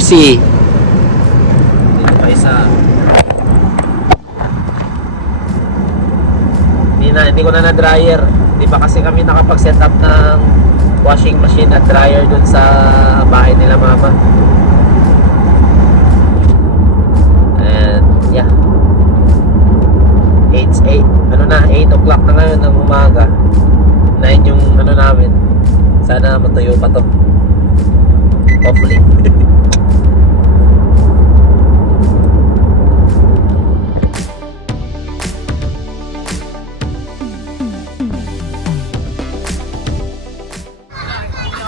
Jersey. Dito pa isa. Hindi ko na dryer. Di ba kasi kami nakapag-set up ng washing machine at dryer dun sa bahay nila mama. And yeah. 8 o'clock na ngayon ng umaga. 9 yung ano namin. Sana matuyo pa to. Hopefully.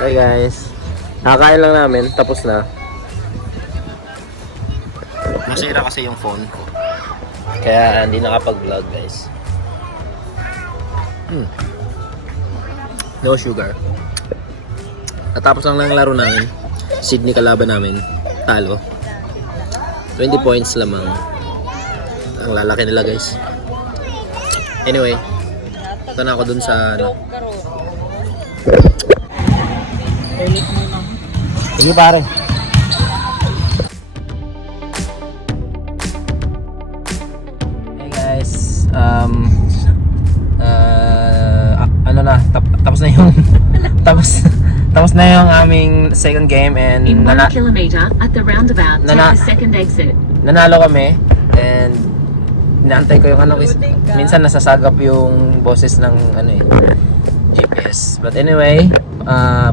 Hey guys, nakakain lang namin, tapos na. Nasira kasi yung phone ko, kaya hindi nakapag-vlog guys. No sugar. Natapos lang laro namin. Sydney kalaban namin, talo. 20 points lamang. Ang lalaki nila guys. Anyway, ito na ako dun sa ano. Sige pare. Hey guys, ano na, tapos na yung tapos na yung aming second game and in 1 kilometer at the roundabout take the second exit. Nanalo kami and inaantay ko yung ano, minsan nasasagap yung boses ng ano eh, GPS. But anyway,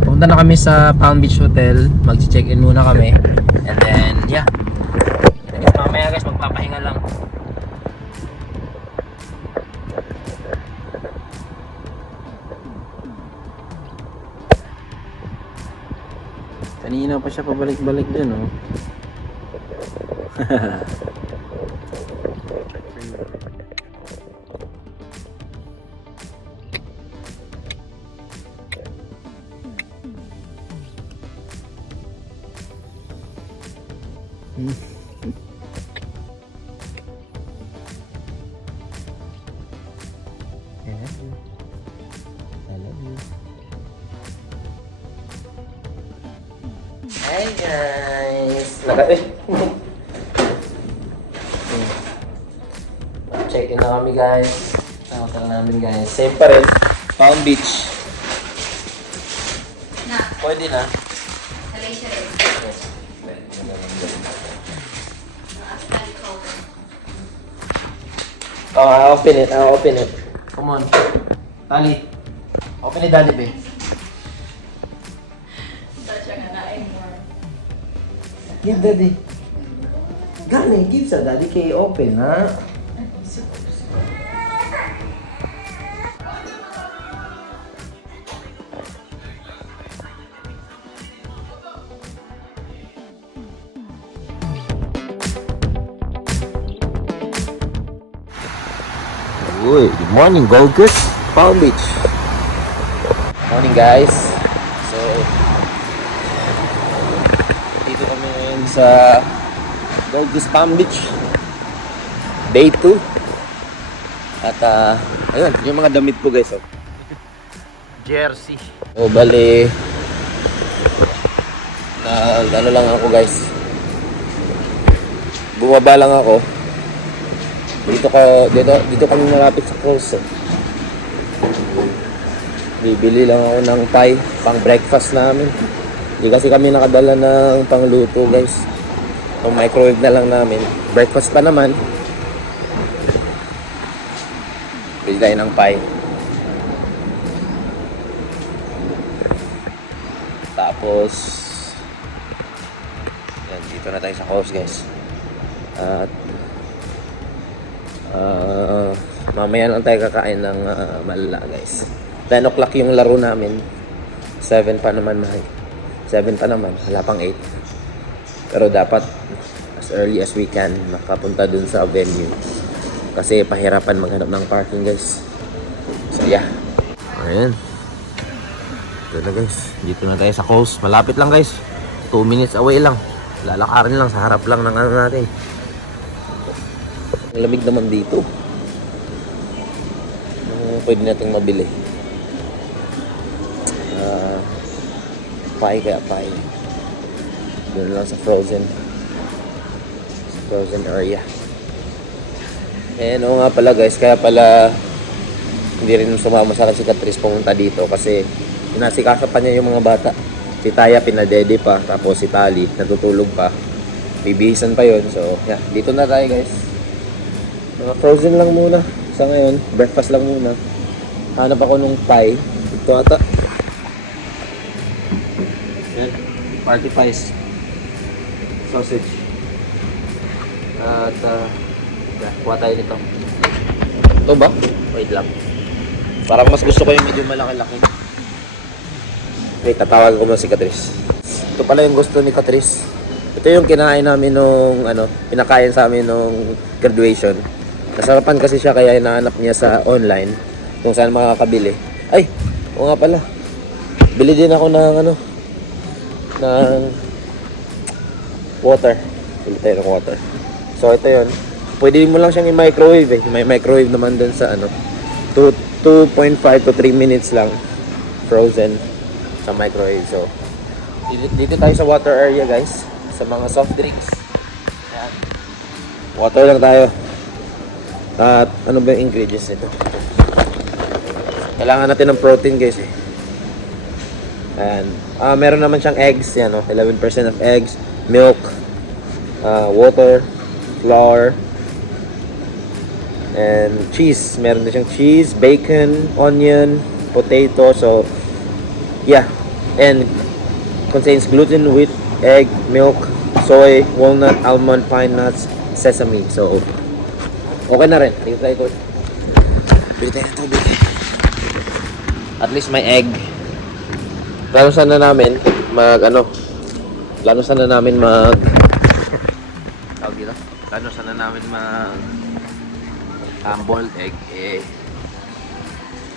pumunta na kami sa Palm Beach Hotel. Mag-check-in muna kami. And then, yeah. Mamaya guys, magpapahinga lang. Kanina pa siya pabalik-balik dun, oh. Hey guys! Check-in na kami guys. Sa hotel namin guys. Same pa rin. Palm Beach. Na. Pwede na. Malaysia rin. Oh, I'll open it. I'll open it. Come on. Dali. Open it, Dali, babe. Give Daddy. Gani, give sa Daddy kay open, ha? Uy, good morning, Gold Coast, Palm Beach. Morning, guys. So, dito kami ngayon sa Gold Coast, Palm Beach. Day 2. At, ayun, yung mga damit ko, guys, oh. Jersey. O, bali, ano lang ako, guys. Bumaba lang ako. Dito kami malapit sa course. Bibili lang ako ng pie pang breakfast namin. Hindi kasi kami nakadala ng pangluto guys. So microwave na lang namin. Breakfast pa naman. Bili tayo ng pie. Tapos yan, dito na tayo sa course guys. At mamaya lang tayo kakain ng malala guys. 10 o'clock yung laro namin. 7 pa naman mahal. 7 pa naman, wala pang 8. Pero dapat as early as we can makapunta dun sa venue. Kasi pahirapan maghanap ng parking guys. So yeah. Ayan. Ito na guys. Dito na tayo sa coast. Malapit lang guys. 2 minutes away lang. Lalakarin lang sa harap lang ng ano natin. Ang lamig naman dito. Pwede nating mabili. Pie kaya pie. Doon lang sa frozen area. And oo nga pala guys, kaya pala hindi rin sumama sa akin si Catrice pumunta dito kasi inasikasa pa niya yung mga bata. Si Taya pinadede pa, tapos si Tali natutulog pa. Bibihisan pa yon. So, yeah, dito na tayo guys. Mga frozen lang muna sa ngayon. Breakfast lang muna. Hanap ako nung pie. Ito ata. Yan. Party pies. Sausage. At, yeah, kuha tayo nito. Ito ba? Wait lang. Parang mas gusto ko yung medyo malaki-laki. Wait, tatawag ko muna si Catrice. Ito pala yung gusto ni Catrice. Ito yung kinain namin nung, pinakain sa amin nung graduation. Nasarapan kasi siya kaya hinahanap niya sa online kung saan makakabili. Ay, oo nga pala. Bili din ako ng, ng water. Bili tayo ng water. So, ito yun. Pwede mo lang siyang i-microwave eh. May microwave naman dun sa 2.5 to 3 minutes lang. Frozen sa microwave. So, dito tayo sa water area guys. Sa mga soft drinks. Ayan. Water lang tayo. At ano ba yung ingredients nito? Kailangan natin ng protein guys eh. Ayan. Meron naman siyang eggs. Yan, 11% of eggs. Milk. Water. Flour. And cheese. Meron din siyang cheese, bacon, onion, potato. So, yeah. And contains gluten, wheat, egg, milk, soy, walnut, almond, pine nuts, sesame. So, okay na rin. Dito tayo ito. Bili tayo ito, bili. At least may egg. Plano sana namin mag, plano sana namin mag, tawag dito? Plano sana namin mag, boiled egg. Eh,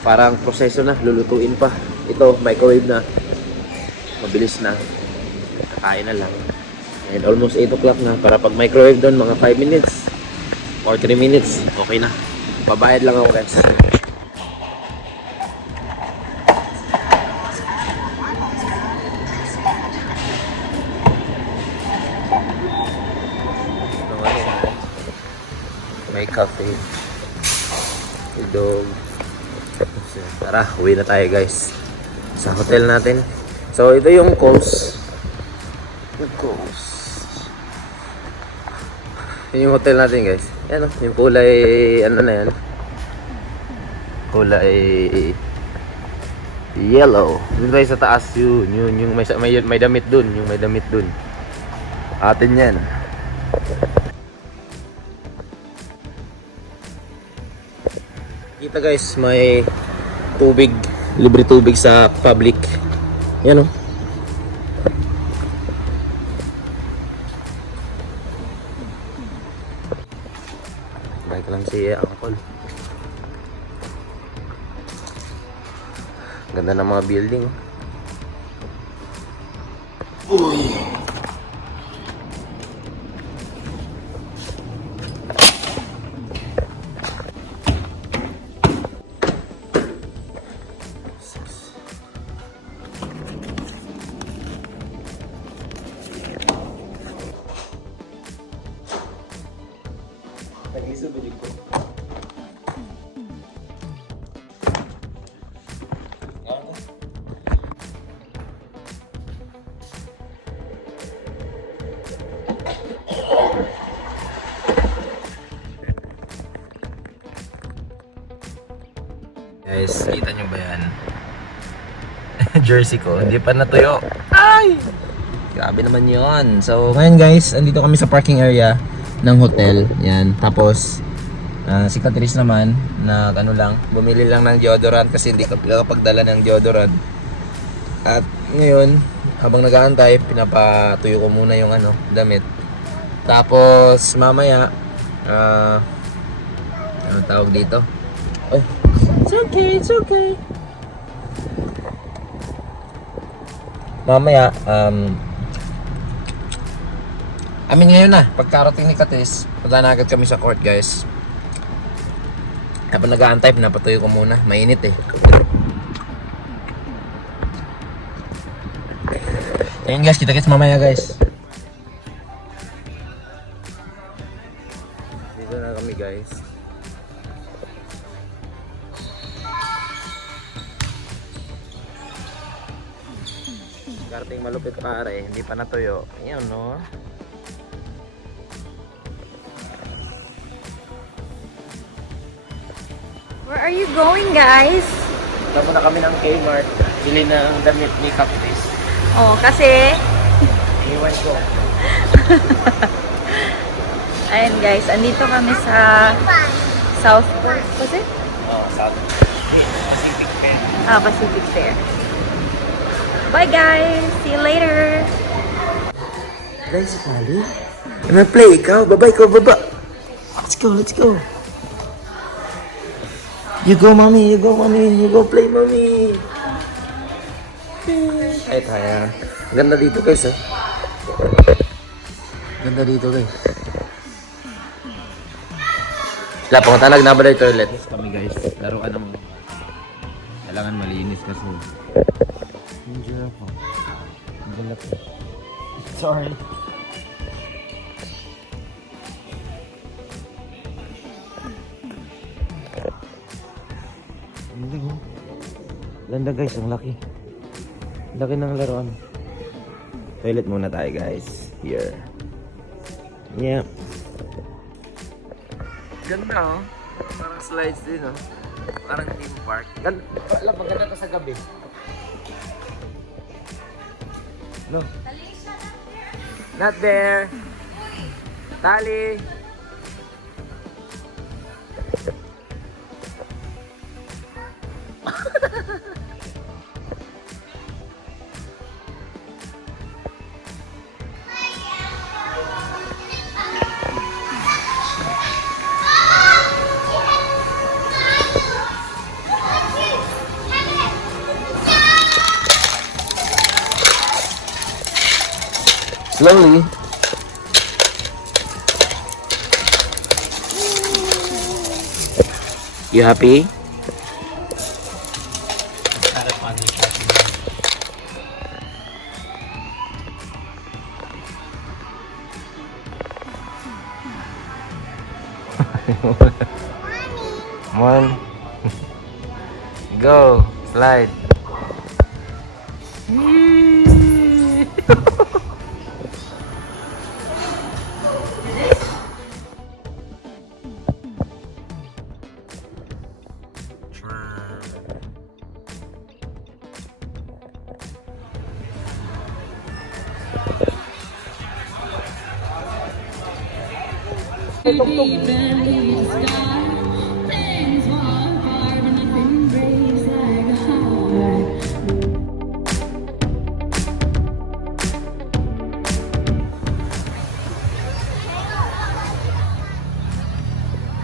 parang proseso na, lulutuin pa. Ito, microwave na. Mabilis na. Kakain na lang. And almost 8 o'clock na. Para pag microwave doon, mga 5 minutes or 3 minutes, okay na. Pabayad lang ako guys. May coffee. Idog. Tara, uwi na tayo guys. Sa hotel natin. So, ito yung course. Yun yung hotel natin guys. Yan yung kulay, na yan. Kulay yellow. Dun tayo sa taas yun. Yung may damit dun. Yung may damit dun. Atin yan. Kita guys, may tubig. Libre tubig sa public. Yan Bike lang si Uncle. Ganda ng mga building. Uy. Nag-iso ba dito? Guys, kita nyo ba yan? Jersey ko, hindi pa natuyo. Ay! Grabe naman yon. So, ngayon guys, andito kami sa parking area ng hotel. Yan. Tapos, si Catrice naman, bumili lang ng deodorant kasi hindi ka pagdala ng deodorant. At ngayon, habang nag-aantay, pinapatuyo ko muna yung damit. Tapos, mamaya, anong tawag dito? Oh, it's okay. Mamaya, ngayon na, pagkarating ni Catrice, punta na agad kami sa court guys. Habang nag-aantay, pinapatuyo ko muna. Mainit eh. Ayun guys, kita-kits mamaya guys. Dito na kami guys. Karting malupit pare, hindi pa natuyo. Ayan no. Where are you going, guys? Punta muna kami ng Kmart. Bili ng damit ni Cactus. Oh, kasi... Iwan ko. Ayun, guys. Andito kami sa... Southport. Was it? Oh, South Pacific Fair. Ah, Pacific Fair. Bye, guys. See you later. Guys, pali. Play ikaw. Baba, ikaw, baba. Let's go, let's go. You go, mommy. You go, mommy. You go play, mommy. Ay, tayo. Ganda dito, guys, eh. Ganda dito, guys. Wala, pumunta nagnaba na yung toilet. Kami, guys. Laruan ng... Kailangan malinis kasi. Enjoy ako. Galap. Sorry. Ganda guys, ang laki. Laki ng laruan. Toilet muna tayo guys. Here. Yep. Ganda oh. Parang slides din oh. Parang theme park. Ganda. Alam, maganda to sa gabi. No. Not there. Tali. Slowly. You happy? One. Go. Slide.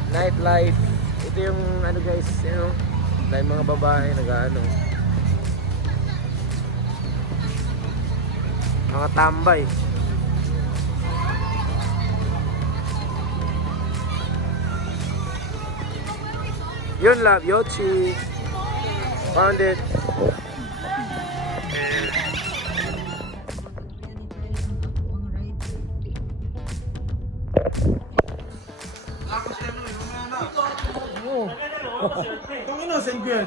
Nightlife. Ito yung ano guys, you know, dahil mga babae nag-ano. Mga tambay. Yun love, Yochi. Found it. Kung ino, send ko yan.